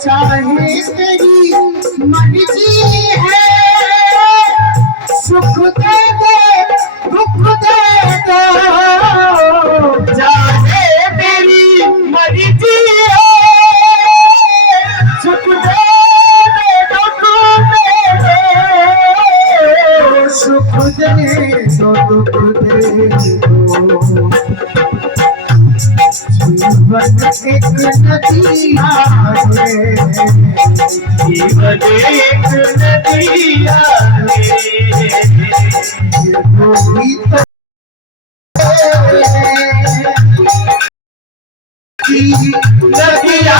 चाहे तेरी मर्जी है, सुख दे दे दुख दे दो, चाहे तेरी मर्जी है, सुख दे दे दुख दे दो, सुख दे दो दुख दे दो। जीवन एक नदिया है, जीवन एक नदिया है, ये डोली तो नदिया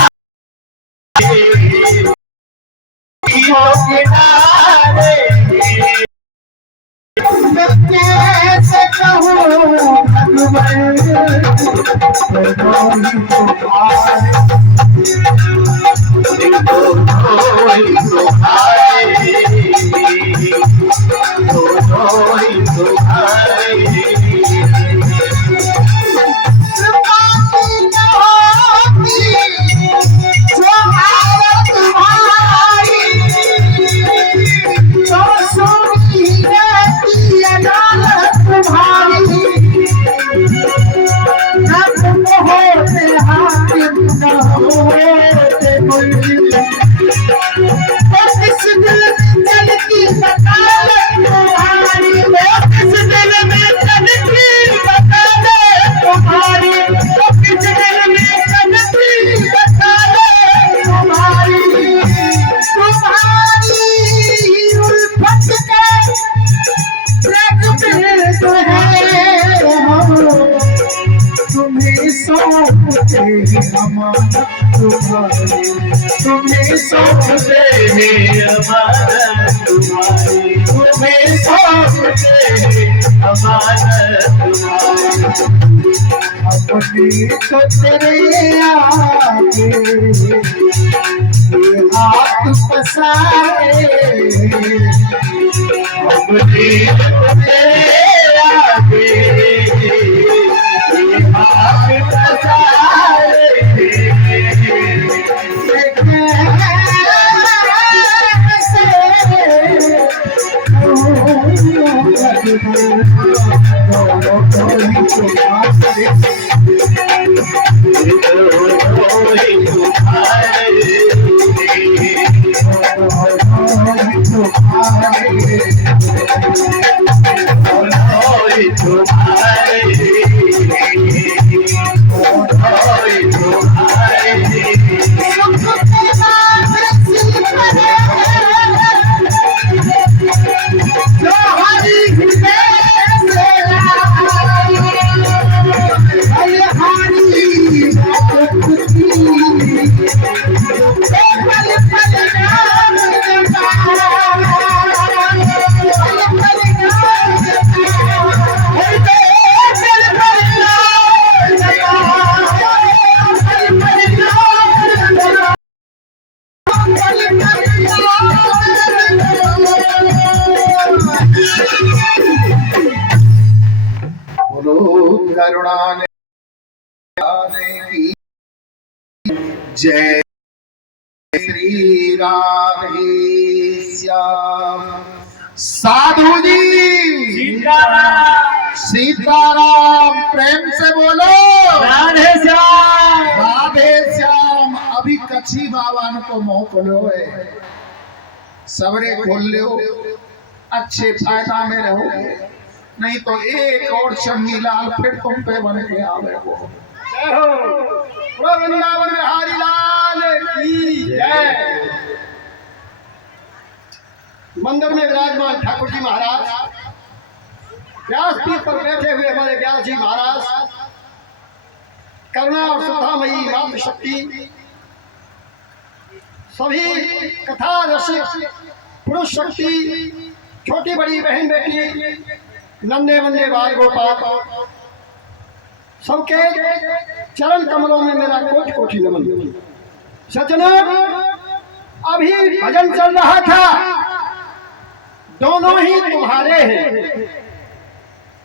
किनारे, मैं कैसे कहूँ भगवान तुम्हें सौंपते हैं अमानत तुम्हारी, तुम्हें सौंपते हैं अमानत तुम्हारी, अपने तो तेरे आगे ये हाथ पसारे, अपने तो तेरे आगे ये हाथ पसारे, करुणा की जय श्री राधे श्याम। साधु जी सीताराम, सीताराम, प्रेम से बोलो राधे श्याम, राधे श्याम। अभी कच्छी बाबान को मोह खोलो है, सबरे खोल लो, अच्छे फायदा में रहो, नहीं तो एक और चन्नी लाल फिर तुम पे बन के आवे वो। जय हो वृंदावन बिहारी लाल की जय। मंदिर में विराजमान ठाकुर जी महाराज, व्यासपीठ पर बैठे हुए हमारे व्यास जी महाराज, करुणा और सुधामयी मातृ शक्ति, सभी कथा रसिक पुरुष शक्ति, छोटी बड़ी बहन बेटी, नन्हे मुन्ने बाल गोपाल, सबके चरण कमलों में मेरा कोटि कोटि नमन। सज्जनों, अभी भजन चल रहा था, दोनों ही तुम्हारे हैं,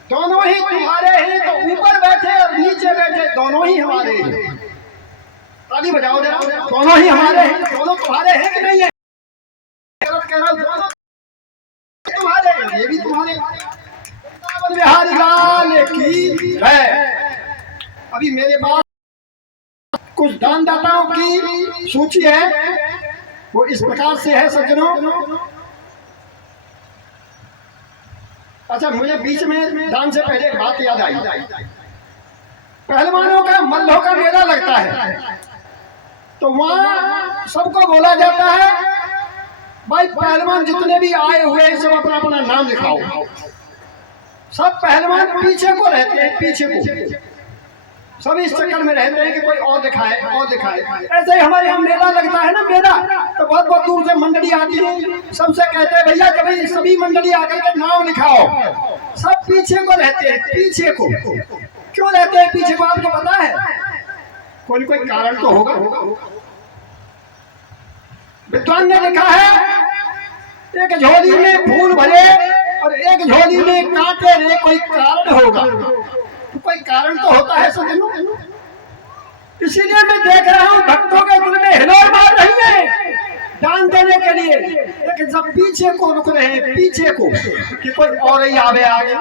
दोनों ही तुम्हारे हैं, तो ऊपर बैठे और नीचे बैठे दोनों ही हमारे हैं। ताली बजाओ जरा, दोनों ही हमारे हैं, दोनों तुम्हारे हैं कि नहीं है? दोनों तुम्हारे, ये भी तुम्हारे। वृंदावन बिहारी लाल की है। अभी मेरे पास कुछ दानदाताओं की सूची है, वो इस प्रकार से है सज्जनों। अच्छा, मुझे बीच में दान से पहले एक बात याद आई। पहलवानों का मल्लों का मेला लगता है, तो वहां सबको बोला जाता है भाई पहलवान जितने भी आए हुए सब अपना अपना नाम लिखाओ। सब पहलवान पीछे को रहते हैं, पीछे को सब इस चक्कर में रहते हैं कि कोई और दिखाए और दिखाए। ऐसे ही हमारे यहाँ मेला लगता है ना, मेला तो बहुत बहुत दूर से मंडली आती है, सबसे कहते हैं भैया कभी सभी मंडली आकर के नाम लिखाओ। सब पीछे को रहते हैं, पीछे को क्यों रहते हैं पीछे को, आपको पता है? कोई कोई कारण तो होगा। विद्वान ने लिखा है एक झोली में फूल भरे और एक झोली में कांटे रे, कोई कारण होगा। तो कोई कारण तो होता है सज्जनों। इसीलिए मैं देख रहा हूं भक्तों के दिल में हिलोर मार रही है दान देने के लिए, लेकिन सब पीछे को रुक रहे हैं, पीछे को कि कोई और ही आवे आगे,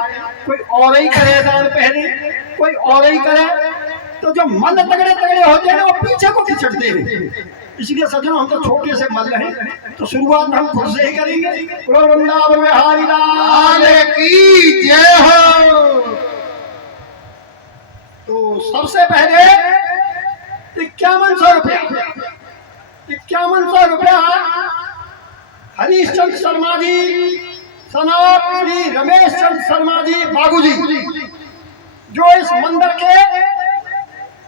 कोई और ही करे दान पहले, कोई और ही करे। तो जो मन तगड़े तगड़े होते हैं वो पीछे को खिंचड़ते हैं। इसलिए सज्जनों हम तो छोटे से मल रहे हैं, तो शुरुआत हम खुद से ही करेंगे। वृंदावन बिहारी लाल की जय हो। तो सबसे पहले 5100 रुपया, 5100 रुपया हरीशचंद्र शर्मा जी, सनात श्री रमेश चंद्र शर्मा जी बाबूजी, जो इस मंदिर के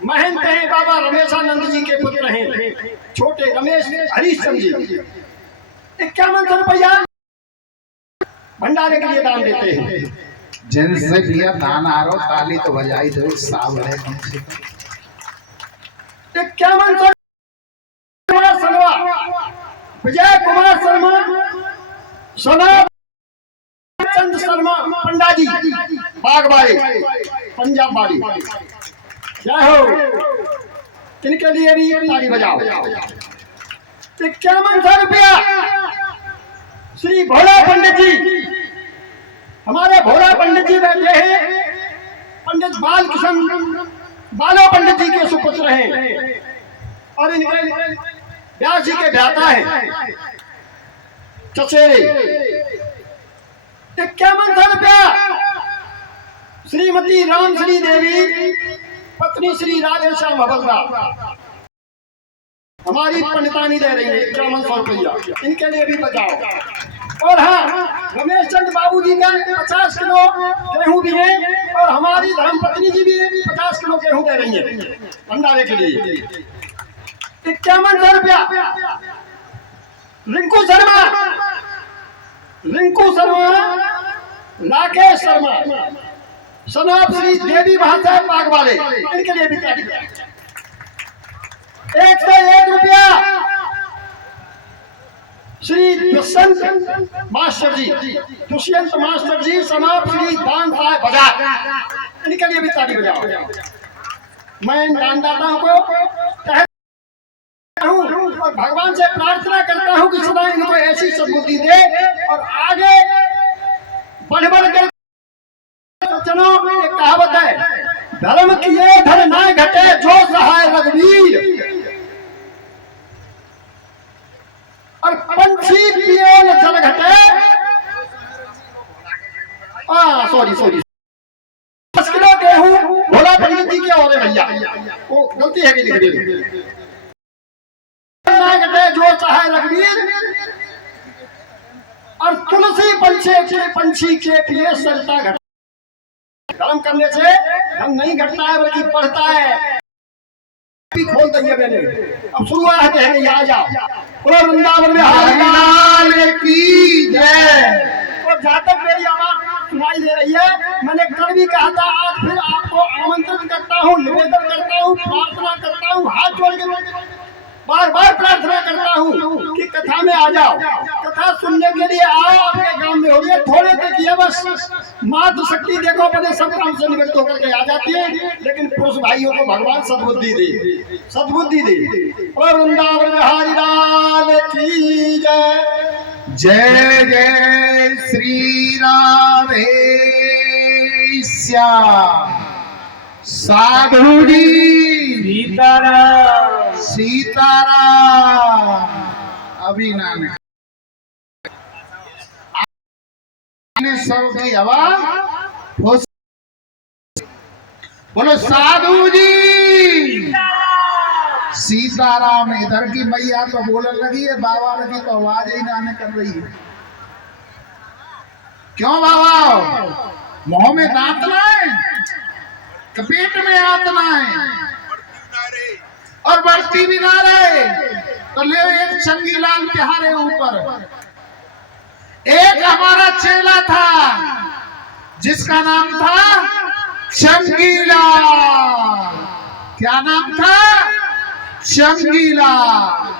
महंत हैं, बाबा रमेशानंद जी के पुत्र हैं, छोटे रमेश हरीशचंद्र जी। 5100 रुपया भंडारे के लिए दान देते हैं। जिनसे भैया दान आ रहा, ताली तो बजाई दो, साव है। 5100 शर्मा, विजय कुमार शर्मा, सनात चंद शर्मा पंडा जी, बागबाड़ी पंजाब बाड़ी, जय हो। इनके लिए भी ताली बजाओ। 5100 रुपया श्री भोला पंडित जी, हमारे भोला पंडित जी बैठे हैं, पंडित बालकृष्ण बालो पंडित जी के सुपुत्र हैं और इनके व्यास जी के भ्राता है चचेरे। 5100 रुपया श्रीमती रामश्री देवी, पत्नी श्री राधेश्याम हवलदार, हमारी पंडितानी दे रही है 5100 रुपया, इनके लिए भी बचाओ। और हाँ, रमेश चंद बाबू जी का 50 किलो गेहूं भी है और हमारी धर्मपत्नी जी भी 50 किलो गेहूं दे रही है भंडारे के लिए। 5100 रुपया रिंकू शर्मा, रिंकू शर्मा, राकेश शर्मा, सनात श्री देवी भाषा बाग वाले, इनके लिए भी 101 रुपया श्री दुष्यंत मास्टर जी, दुष्यंत मास्टर जी, सनात श्री दान साहेब बाजार, इनके लिए भी ताली बजाओ। मैं दानदाताओं को कहता हूं और भगवान से प्रार्थना करता हूं कि सदा इनको ऐसी सद्बुद्धि दे और आगे बढ़ बढ़ कर। चलो, एक कहावत है, धर्म किए धन ना घटे जो सहाय रघुवीर, और पंछी पिए जल घटे। सॉरी 10 किलो गेहूं भोला पंडित जी के और भैया, वो गलती है कि लिख दी। ना घटे जो सहाय रघुवीर, और तुलसी पंछी के पिए सरिता घटे। धर्म करने से धर्म नहीं घटता है बल्कि बढ़ता है। खोल दिए मैंने, अब शुरुआत है, आ जाओ। वृंदावन बिहारी लाल की जय। और जहाँ तक मेरी आवाज सुनाई दे रही है, मैंने कल भी कहा था, आज फिर आपको आमंत्रित करता हूँ, निवेदन करता हूँ, प्रार्थना करता हूँ, हाथ जोड़ के बार बार प्रार्थना करता हूँ कि कथा में आ जाओ, कथा सुनने के लिए आओ। आपके गांव में हो रही है, थोड़े तक ये बस मातृ शक्ति देखो अपने सब काम से निवृत्त होकर के आ जाती है, लेकिन पुरुष भाइयों को भगवान सद्बुद्धि दे, सद्बुद्धि दे। और वृंदावन बिहारी लाल की जय। जय जय श्री राधे श्याम। साधु जी सीताराम सीताराम। अभी नानक सबकी आवाज हो। बोलो साधु जी सीताराम। इधर की मैया तो बोलने लगी है, बाबा की तो आवाज ही ना कर रही है। क्यों बाबा? मुंह में दांत ना है, पेट में आत्मा है और बढ़ती भी ना रहे, तो ले एक चंगीलाल तिहारे ऊपर। एक हमारा चेला था जिसका नाम था चंगीलाल। क्या नाम था? चंगीलाल।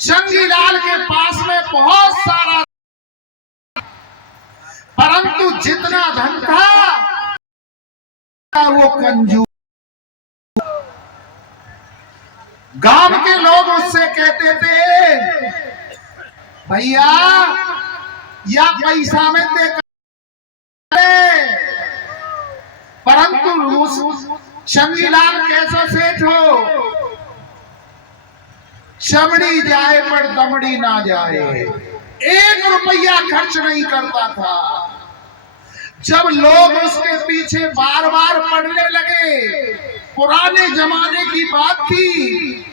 चंगीलाल के पास में बहुत सारा, परंतु जितना धन था वो कंजूस। गांव के लोग उससे कहते थे, भैया या पैसा में दे, परंतु चंगीलाल कैसा सेठ हो, चमड़ी जाए पर दमड़ी ना जाए, 1 रुपया खर्च नहीं करता था। जब लोग उसके पीछे बार बार पढ़ने लगे, पुराने जमाने की बात थी,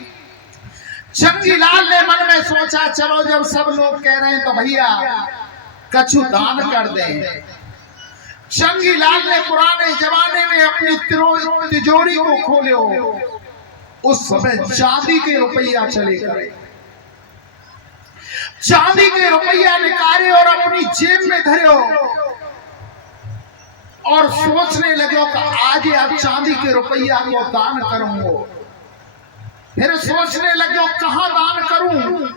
चंगीलाल ने मन में सोचा, चलो जब सब लोग कह रहे हैं तो भैया कछु दान कर दें। चंगीलाल ने पुराने जमाने में अपनी तिजोरी को खोले। उस समय चांदी के रुपया चले गए। चांदी के रुपया निकाले और अपनी जेब में धरे और सोचने लगे कि आज अब चांदी के रुपया को दान करूंगा। फिर सोचने लगे कहां दान करूं।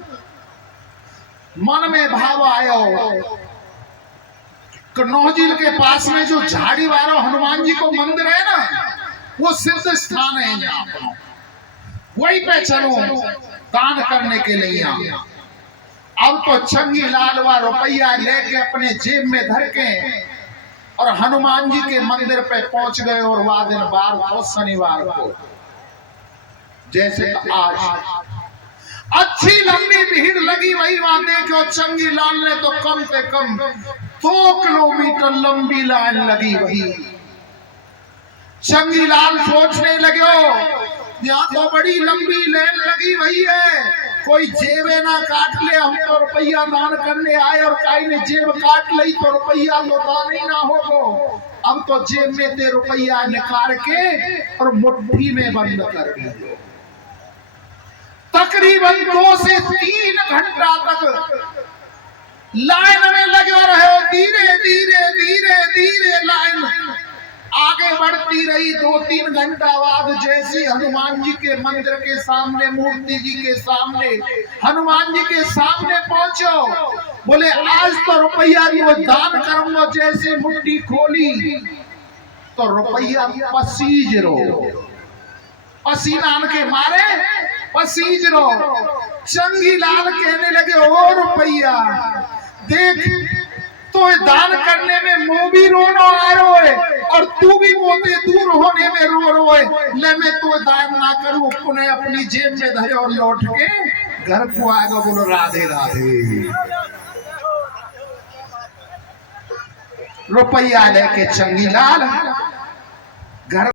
मन में भाव आया, कन्नौजिल के पास में जो झाड़ी वाला हनुमान जी को मंदिर है ना, वो सिद्ध स्थान है यहाँ पर, वहीं पे चलो दान करने के लिए। अब तो चंगीलाल वा रुपया लेके अपने जेब में धर के और हनुमान जी के मंदिर पे पहुंच गए। और वह दिन बार था शनिवार को, जैसे आज अच्छी लंबी भीड़ लगी। वही वहां देखो चंगीलाल ने तो कम से कम 2 किलोमीटर लंबी लाइन लगी। वही चंगीलाल सोचने लगे, यहाँ तो बड़ी लंबी लाइन लगी हुई है, कोई जेबे ना काट ले। हम तो रुपया दान करने आए और काई ने जेब काट ली तो रुपया तो दान ही ना होगो। अब तो जेब में ते रुपया निकाल के और मुट्ठी में बंद कर दिया। तकरीबन 2 से 3 घंटा तक लाइन में लगे रहे। धीरे धीरे धीरे धीरे लाइन आगे बढ़ती रही। 2-3 घंटा बाद जैसे हनुमान जी के मंदिर के सामने, मूर्ति जी के सामने, हनुमान जी के सामने पहुंचो, बोले आज तो रुपया दान करूंगा। जैसे मुट्ठी खोली तो रुपया पसीज रो, पसीना के मारे पसीज रो। चंगीलाल कहने लगे, ओ रुपया देख, तो दान करने में मुंह भी रोना आ रो है और तू भी मोते दूर होने में रो है। ले मैं तो दान ना करूं, पुनः अपनी जेब में धरे और लौट के घर को आएगा। बोलो राधे राधे। रुपया लेके चंगीलाल घर।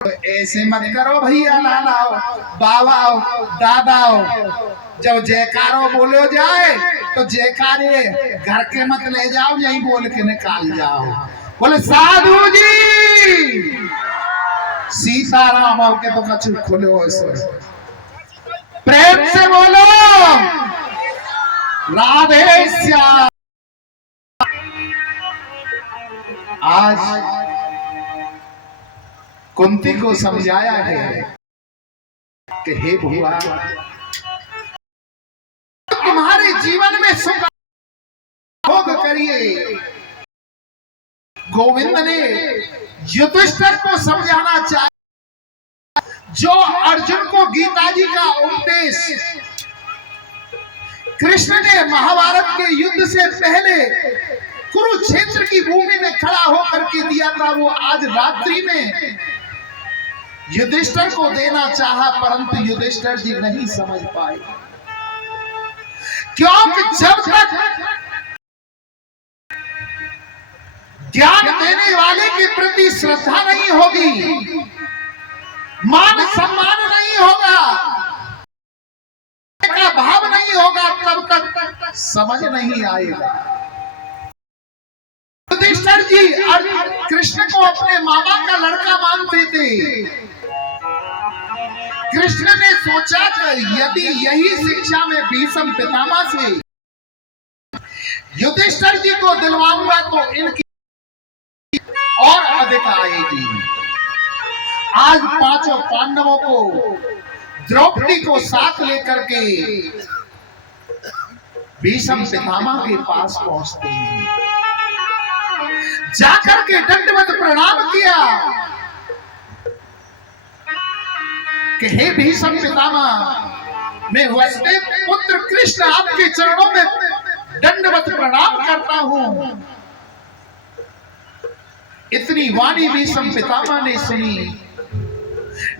ऐसे मत करो भैया, लाला बाबा दादा, जब जयकारो बोलो जाए तो जयकारे घर के मत ले जाओ, यही बोल के निकाल जाओ। बोले साधु जी सीताराम। और के तो कछु खोलो ऐसे प्रेम से बोलो राधे श्याम। आज कुंती को समझाया है कि हे भगवान, तुम्हारे जीवन में सुख भोग करिए। गोविंद ने युधिष्ठिर को समझाना चाहिए, जो अर्जुन को गीता जी का उपदेश कृष्ण ने महाभारत के युद्ध से पहले कुरुक्षेत्र की भूमि में खड़ा होकर के दिया था, वो आज रात्रि में युधिष्ठिर को देना चाहा, परंतु युधिष्ठिर जी नहीं समझ पाए। क्योंकि जब तक ज्ञान देने वाले के प्रति श्रद्धा नहीं होगी, मान सम्मान नहीं होगा, का भाव नहीं होगा, तब तक समझ नहीं आएगा। युधिष्ठिर जी कृष्ण को अपने मामा का लड़का मानते थे। कृष्ण ने सोचा कि यदि यही शिक्षा में भीष्म पितामह से युधिष्ठिर जी को दिलवाऊंगा तो इनकी और अधिक आएगी। आज पांचों पांडवों को, द्रौपदी को साथ लेकर के भीष्म पितामह के पास पहुंचते हैं। जाकर के दंडवत प्रणाम किया कि हे भीष्म पितामह, मैं वसुदेव पुत्र कृष्ण आपके चरणों में दंडवत प्रणाम करता हूं। इतनी वाणी भीष्म पितामह ने सुनी,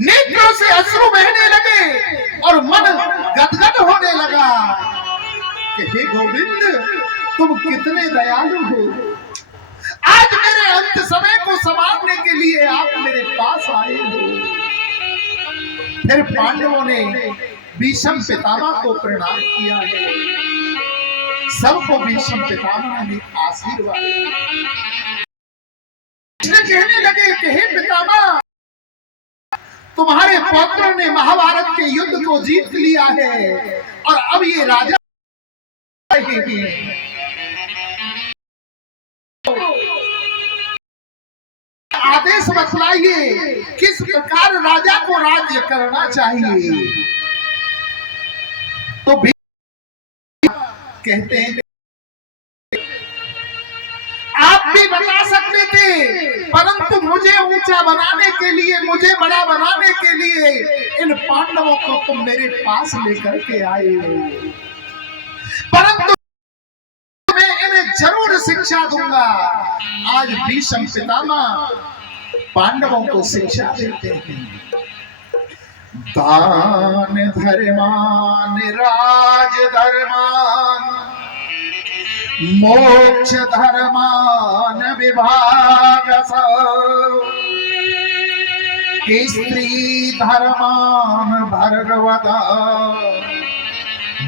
नेत्रों से अश्रु बहने लगे और मन गदगद होने लगा कि हे गोविंद, तुम कितने दयालु हो। आज मेरे अंत समय को संभालने के लिए आप मेरे पास आए हो। फिर पांडवों ने भीष्म पितामह को प्रणाम किया है। सबको भीष्म पितामह ने आशीर्वाद दिया। कहने लगे कि हे पितामह, तुम्हारे पौत्रों ने महाभारत के युद्ध को जीत लिया है और अब ये राजा आदेश बतलाइए, किस प्रकार राजा को राज्य करना चाहिए। तो भी कहते हैं आप भी बता सकते थे, परंतु मुझे ऊंचा बनाने के लिए, मुझे बड़ा बनाने के लिए इन पांडवों को तुम मेरे पास लेकर के आए हो। परंतु मैं इन्हें जरूर शिक्षा दूंगा। आज भीष्म पितामह पांडवों को शिक्षा देते हैं। दान धर्मान राज धर्मान मोक्ष धर्मान विभाग, स्त्री धर्मान भर्गवता,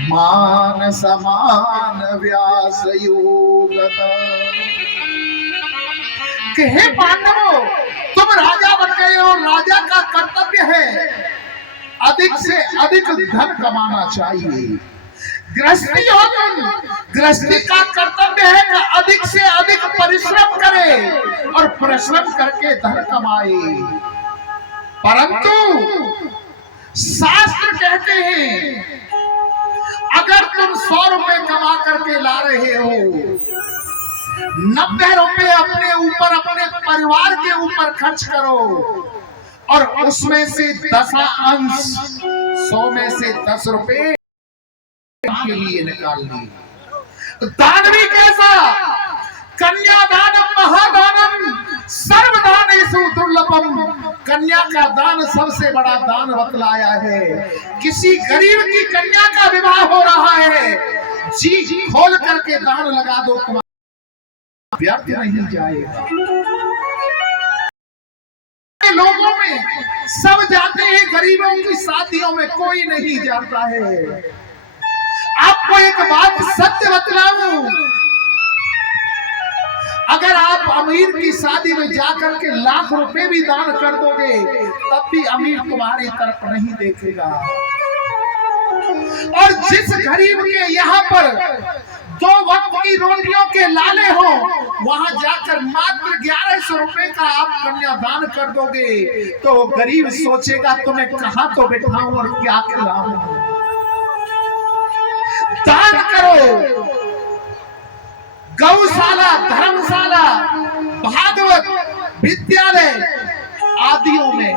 मान समान व्यास योगता। कि हे पांडवों, तुम राजा बन गए हो। राजा का कर्तव्य है अधिक से अधिक धन कमाना चाहिए। गृहस्थी हो तुम, गृहस्थी का कर्तव्य है कि अधिक से अधिक परिश्रम करे और परिश्रम करके धन कमाए। परंतु शास्त्र कहते हैं, अगर तुम 100 रुपए कमा करके ला रहे हो, 90 रुपए अपने ऊपर, अपने परिवार के ऊपर खर्च करो और उसमें से 10 अंश, 100 में से 10 रुपए के लिए निकाल लिए। दान भी कैसा? कन्यादानम महादानम सर्वदानेषु दुर्लभम। कन्या का दान सबसे बड़ा दान बतलाया है। किसी गरीब की कन्या का विवाह हो रहा है, जी खोल करके दान लगा दो, तुम्हारा व्यर्थ नहीं जाएगा। लोगों में सब जाते हैं, गरीबों की शादियों में कोई नहीं जाता है। आपको एक बात सत्य बतलाऊं, अगर आप अमीर की शादी में जाकर के लाख रुपए भी दान कर दोगे, तब भी अमीर तुम्हारी तरफ नहीं देखेगा। और जिस गरीब के यहाँ पर 2 वक्त की रोटियों के लाले हो, वहां जाकर मात्र 1100 रुपए का आप कन्यादान कर दोगे तो गरीब सोचेगा तुम्हें कहां तो बिठाऊं और क्या खिलाऊं। दान करो। गौशाला, धर्मशाला, भागवत विद्यालय आदियों में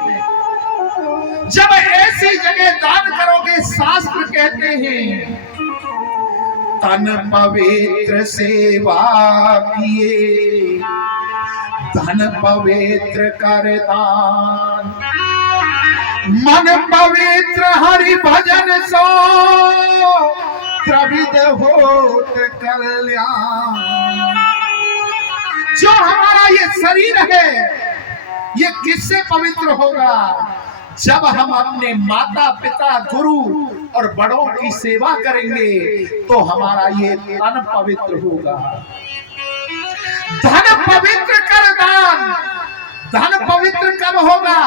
जब ऐसी जगह दान करोगे, शास्त्र कहते हैं तन पवित्र सेवा किए धन पवित्र कर दान, मन पवित्र हरि भजन सो त्रिविध होत कल्याण। जो हमारा ये शरीर है ये किससे पवित्र होगा? जब हम अपने माता पिता गुरु और बड़ों की सेवा करेंगे तो हमारा ये तन पवित्र होगा। धन पवित्र कर दान। धन पवित्र कब होगा?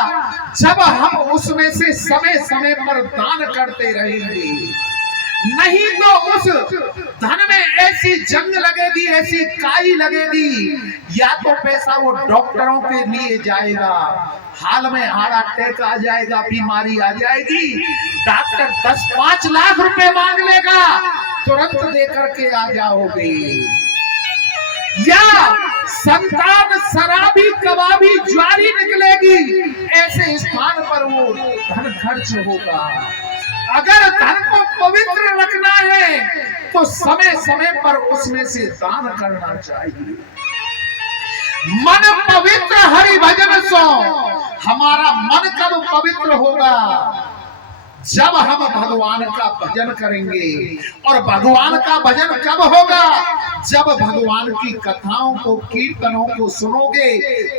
जब हम उसमें से समय समय पर दान करते रहेंगे। नहीं तो उस धन में ऐसी जंग लगेगी, ऐसी काई लगेगी, या तो पैसा वो डॉक्टरों के लिए जाएगा, हाल में हार्ट अटैक आ जाएगा, बीमारी आ जाएगी, डॉक्टर 10-5 लाख रुपए मांग लेगा, तुरंत देकर के आ जाओगे। या संतान शराबी कबाबी ज्वारी निकलेगी, ऐसे स्थान पर वो धन खर्च होगा। अगर धन को पवित्र रखना है तो समय समय पर उसमें से दान करना चाहिए। मन पवित्र हरि भजन सो। हमारा मन कब पवित्र होगा? जब हम भगवान का भजन करेंगे। और भगवान का भजन कब होगा? जब भगवान की कथाओं को, कीर्तनों को सुनोगे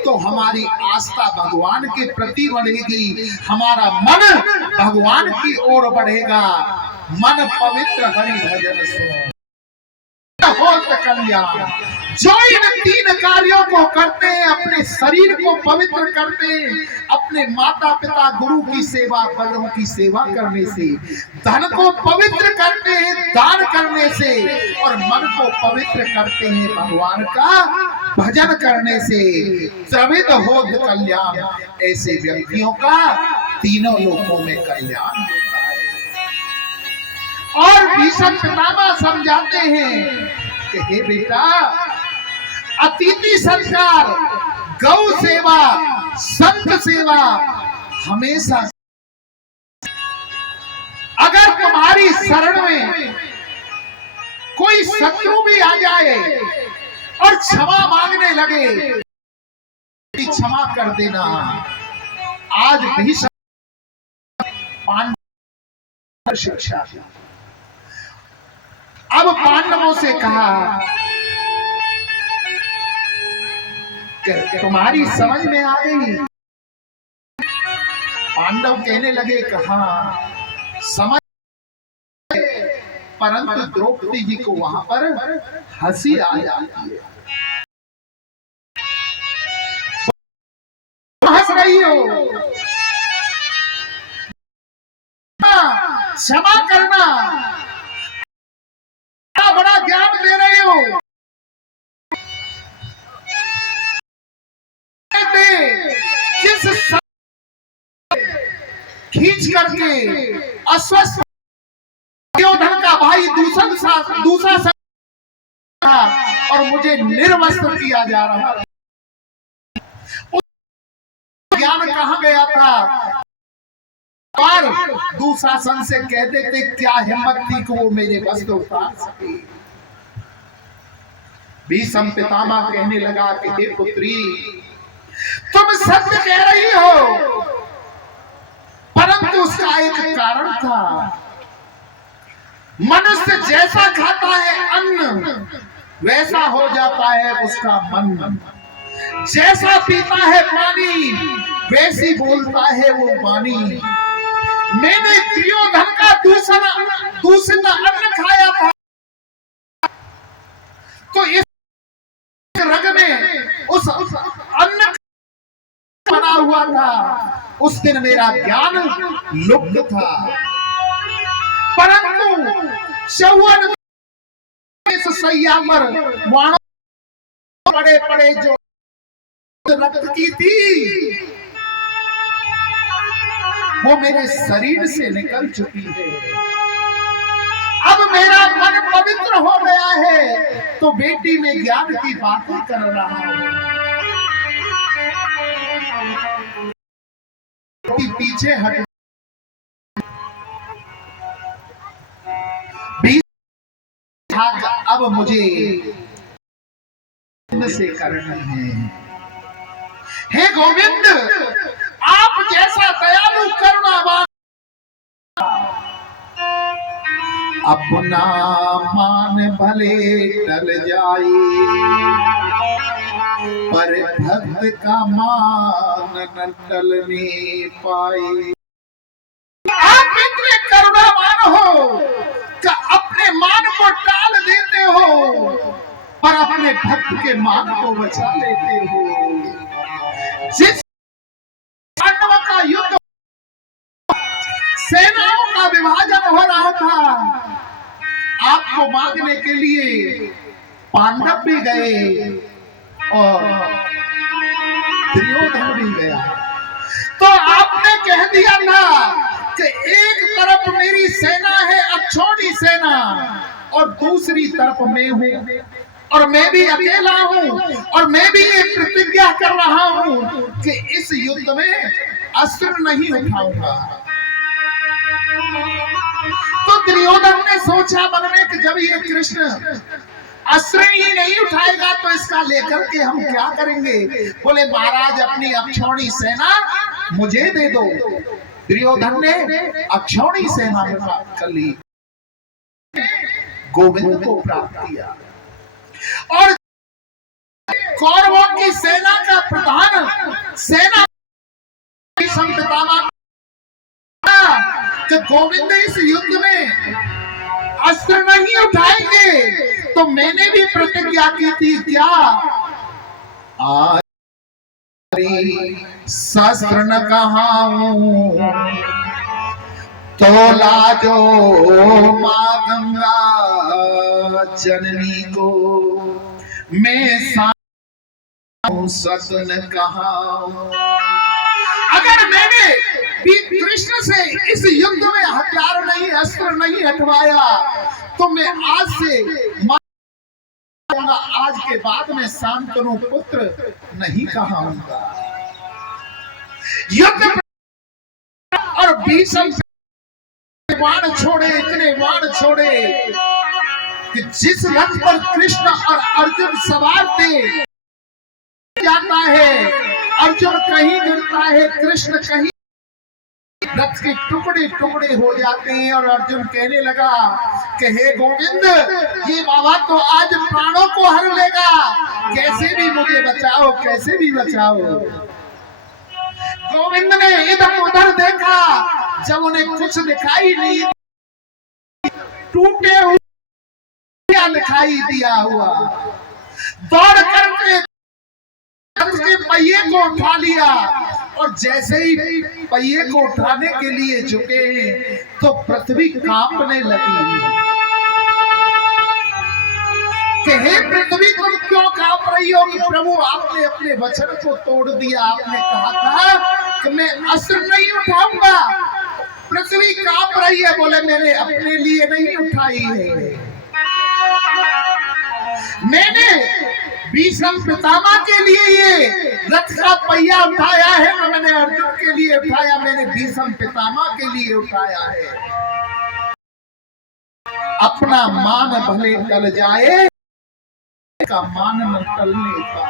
तो हमारी आस्था भगवान के प्रति बढ़ेगी, हमारा मन भगवान की ओर बढ़ेगा। मन पवित्र हरि भजन सो होत कल्याण। जो इन 3 कार्यों को करते हैं, अपने शरीर को पवित्र करते हैं, अपने माता पिता गुरु की सेवा, बड़ों की सेवा करने से, धन को पवित्र करते हैं दान करने से, और मन को पवित्र करते हैं भगवान का भजन करने से, त्रिविध होत कल्याण। ऐसे व्यक्तियों का तीनों लोकों में कल्याण होता है। और भीष्म पितामह समझाते हैं कि हे बेटा, अतिथि संस्कार, गौ सेवा, संत सेवा हमेशा। अगर तुम्हारी शरण में कोई शत्रु भी आ जाए और क्षमा मांगने लगे, क्षमा कर देना। आज भीष्म पांडव शिक्षा। अब पांडवों से कहा कि तुम्हारी समझ में आ गई। पांडव कहने लगे कहा समझ, परंतु द्रौपदी जी को वहां पर हंसी आ जाती है। हंस रही हो, क्षमा करना, बड़ा ज्ञान दे रही हो। जिस खींच करके अस्वस्थ दुर्योधन का भाई दूसरा और मुझे निर्वस्त्र किया जा रहा था, ज्ञान कहां गया था? और दूसरा सन से कहते थे क्या हिम्मत थी कि वो मेरे वस्त्र उतार सके। भीष्म पितामह कहने लगा कि हे पुत्री, तुम सत्य कह रही हो, परंतु उसका एक कारण था। मनुष्य जैसा खाता है अन्न, वैसा हो जाता है उसका मन। जैसा पीता है पानी, वैसी बोलता है वो वाणी। मैंने दुर्योधन का दूषित अन्न खाया था, तो इस रग में उस अन्न बना हुआ था। उस दिन मेरा ज्ञान लुप्त था, परंतु चौवन इस सैया पर वाणों पड़े पड़े जो रक्त की थी वो मेरे शरीर से निकल चुकी है। अब मेरा मन पवित्र हो गया है तो बेटी में ज्ञान की बातें कर रहा हूं। पीछे हट अब मुझे से करनी है। हे गोविंद, आप जैसा दयालु करुणावान अपना मान भले टल जाए पर भक्त का मान न टलने पाए। आप इतने करुणावान हो कि अपने मान को टाल देते हो पर अपने भक्त के मान को बचा लेते हो। जिस पांडवों का युद्ध सेनाओं का विभाजन हो रहा था, आपको मांगने के लिए पांडव भी गए और दुर्योधन भी गया। तो आपने कह दिया था कि एक तरफ मेरी सेना है अक्षौणी सेना और दूसरी तरफ मैं हूं और मैं भी अकेला हूं और मैं भी ये प्रतिज्ञा कर रहा हूं कि इस युद्ध में अस्त्र नहीं उठाऊंगा। तो दुर्योधन ने सोचा मन में कि जब ये कृष्ण अस्त्र ही नहीं उठाएगा तो इसका लेकर के हम क्या करेंगे। बोले महाराज अपनी अक्षौणी सेना मुझे दे दो। दुर्योधन ने अक्षौणी सेना में प्राप्त कर ली, गोविंद को प्राप्त किया और कौरवों की सेना का प्रधान सेना कि गोविंद इस युद्ध में अस्त्र नहीं उठाएंगे। तो मैंने भी प्रतिज्ञा की थी क्या, आज शस्त्र न कहाऊं तो लाजो मां गंगा जननी को मैं सत्न कहाऊं। अगर मैंने भी कृष्ण से इस युद्ध में हथियार नहीं अस्त्र नहीं हटवाया तो मैं आज से आज के बाद में शांतनु पुत्र नहीं कहाऊंगा। युद्ध और भीषण बाण छोड़े, इतने बाण छोड़े कि जिस रथ पर कृष्ण और अर्जुन सवार थे जाता है, अर्जुन कहीं गिरता है, कृष्ण कहीं, रथ के टुकड़े टुकड़े हो जाते हैं और अर्जुन कहने लगा कि हे गोविंद, ये बाबा तो आज प्राणों को हर लेगा, कैसे भी मुझे बचाओ, कैसे भी बचाओ। गोविंद ने इधर उधर देखा, जब उन्हें कुछ दिखाई नहीं, टूटे हुए दिखाई दिया हुआ, दौड़ करके उसके पहिए को उठा लिया और जैसे ही पहिए को उठाने के लिए झुके तो पृथ्वी कांपने लगी कि हे पृथ्वी तुम क्यों कांप रही हो। कि प्रभु आपने अपने वचन को तोड़ दिया, आपने कहा था कि मैं अस्त्र नहीं उठाऊंगा। पृथ्वी कांप रही है, बोले मैंने अपने लिए नहीं उठाई है, मैंने भीष्म पितामह के लिए ये रथ का पहिया उठाया है, मैंने अर्जुन के लिए उठाया, मैंने भीष्म पितामह के लिए उठाया है। अपना मान भले टल जाए का मान न टलने का।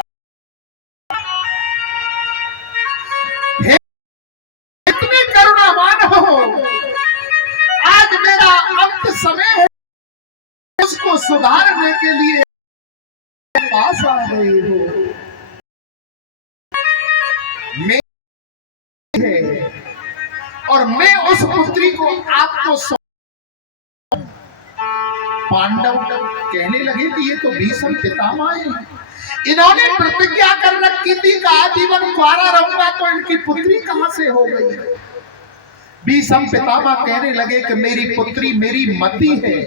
इतने करुणावान हो, आज मेरा अंत समय है, उसको सुधारने के लिए पास आ गए हो। मैं है और मैं उस पुत्री को आपको पांडव कहने लगे कि ये तो भीष्म पितामह है, इन्होंने प्रतिज्ञा कर रखी थी कि आजीवन कुंवारा रहूंगा, तो इनकी पुत्री कहां से हो गई। भीष्म पितामह कहने लगे कि मेरी पुत्री मेरी मति है,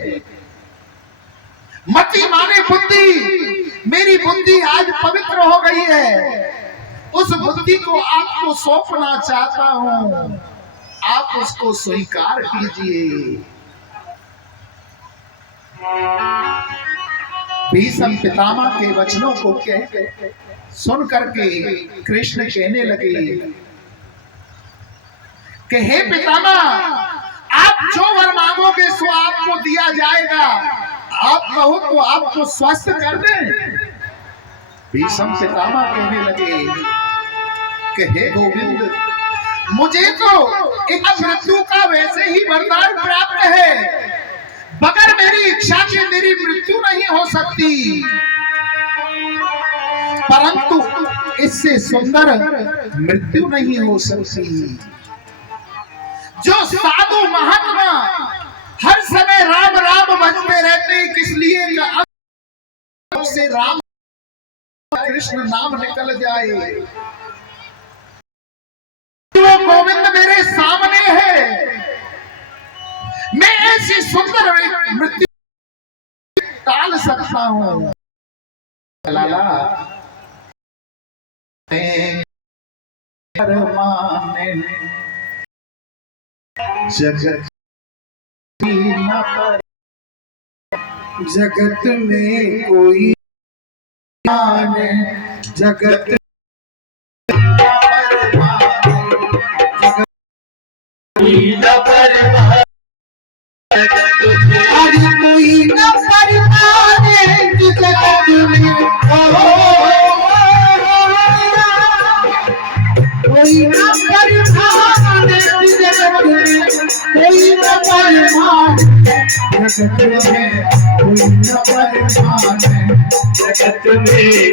मति माने बुद्धि, मेरी बुद्धि आज पवित्र हो गई है, उस बुद्धि को आपको सौंपना चाहता हूं, आप उसको स्वीकार कीजिए। भीष्म पितामह के वचनों को सुन करके कृष्ण कहने लगे कि हे पितामह, आप जो वर मांगोगे सो आपको दिया जाएगा, आप कहो तो आपको स्वस्थ कर दें। भीष्म पितामह कहने लगे कि हे गोविंद, मुझे तो एक मृत्यु का वैसे ही वरदान प्राप्त है, बगैर मेरी इच्छा के मेरी मृत्यु नहीं हो सकती, परंतु इससे सुंदर मृत्यु नहीं हो सकती। जो साधु महात्मा हर समय राम राम भजते रहते हैं, किस लिए से राम कृष्ण नाम निकल जाए। वो गोविंद मेरे सामने है, मैं ऐसी सुंदर मृत्यु टाल सकता हूं। लाला जगत न पर, जगत में कोई माने, जगत कोई न परमाने, कोई न परमाने जगत में, कोई न परमाने जगत में, कोई न परमाने जगत में, कोई न परमाने जगत में।